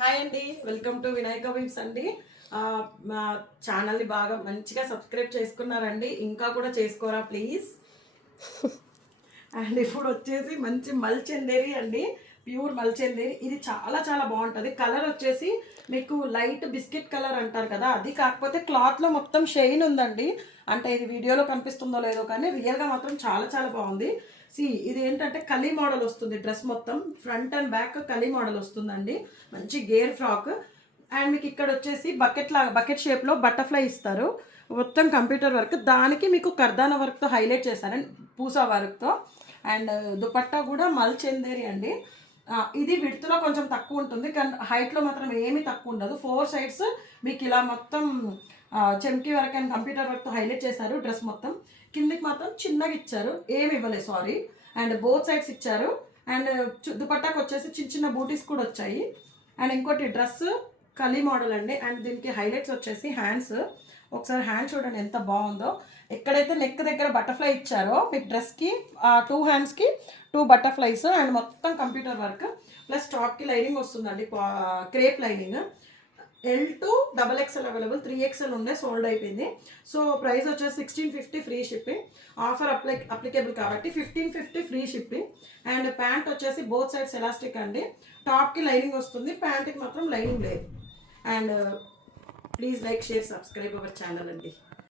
Hi అండి, welcome to Vinayaka weaves అండి. మా ఛానల్ని బాగా మంచిగా సబ్స్క్రైబ్ చేసుకున్నారండి. ఇంకా కూడా చేసుకోరా ప్లీజ్. అండ్ ఇప్పుడు వచ్చేసి మంచి మల్చందేరి అండి, ప్యూర్ మల్చందేరి. ఇది చాలా చాలా బాగుంటుంది. కలర్ వచ్చేసి మీకు లైట్ బిస్కెట్ కలర్ అంటారు కదా, అది కాకపోతే క్లాత్లో మొత్తం షైన్ ఉందండి. అంటే ఇది వీడియోలో కనిపిస్తుందో లేదో కానీ రియల్గా మాత్రం చాలా చాలా బాగుంది. ఇది ఏంటంటే కలీ మోడల్ వస్తుంది. డ్రెస్ మొత్తం ఫ్రంట్ అండ్ బ్యాక్ కలీ మోడల్ వస్తుందండి. మంచి గేర్ ఫ్రాక్. అండ్ మీకు ఇక్కడ వచ్చేసి బకెట్ షేప్లో బటర్ఫ్లై ఇస్తారు. మొత్తం కంప్యూటర్ వర్క్, దానికి మీకు కర్దానా వర్క్తో హైలైట్ చేశారండి, పూసా వర్క్తో. అండ్ దుపట్టా కూడా మల్చందేరి అండి. ఇది విడ్త్లో కొంచెం తక్కువ ఉంటుంది, కానీ హైట్లో మాత్రం ఏమీ తక్కువ ఉండదు. 4 సైడ్స్ మీకు ఇలా మొత్తం చెమ్కీ వర్క్ అండ్ కంప్యూటర్ వర్క్తో హైలైట్ చేశారు. డ్రెస్ మొత్తం కిందికి మాత్రం చిన్నగా ఇచ్చారు, ఏమి ఇవ్వలేదు సారీ. అండ్ బోత్ సైడ్స్ ఇచ్చారు. అండ్ దుపట్టాకి వచ్చేసి చిన్న చిన్న బూటీస్ కూడా వచ్చాయి. అండ్ ఇంకోటి డ్రెస్ కలీ మోడల్ అండి. అండ్ దీనికి హైలైట్స్ వచ్చేసి హ్యాండ్స్. ఒకసారి హ్యాండ్ చూడండి ఎంత బాగుందో. ఎక్కడైతే నెక్ దగ్గర బటర్ఫ్లై ఇచ్చారో మీకు డ్రెస్కి 2 హ్యాండ్స్కి 2 బటర్ఫ్లైస్. అండ్ మొత్తం కంప్యూటర్ వర్క్ ప్లస్ టాప్కి లైనింగ్ వస్తుందండి, crepe lining. L2 XXL available, 3XL ఉండే సోల్డ్ అయిపోయింది. సో ప్రైస్ వచ్చేసి 1650 ఫ్రీ షిప్పింగ్. ఆఫర్ అప్లికేబుల్ కాబట్టి 1550 ఫ్రీ షిప్పింగ్. అండ్ ప్యాంట్ వచ్చేసి బోత్ సైడ్స్ ఎలాస్టిక్ అండి. టాప్కి లైనింగ్ వస్తుంది, ప్యాంట్కి మాత్రం లైనింగ్ లేదు. And please like, share, subscribe our channel అండి.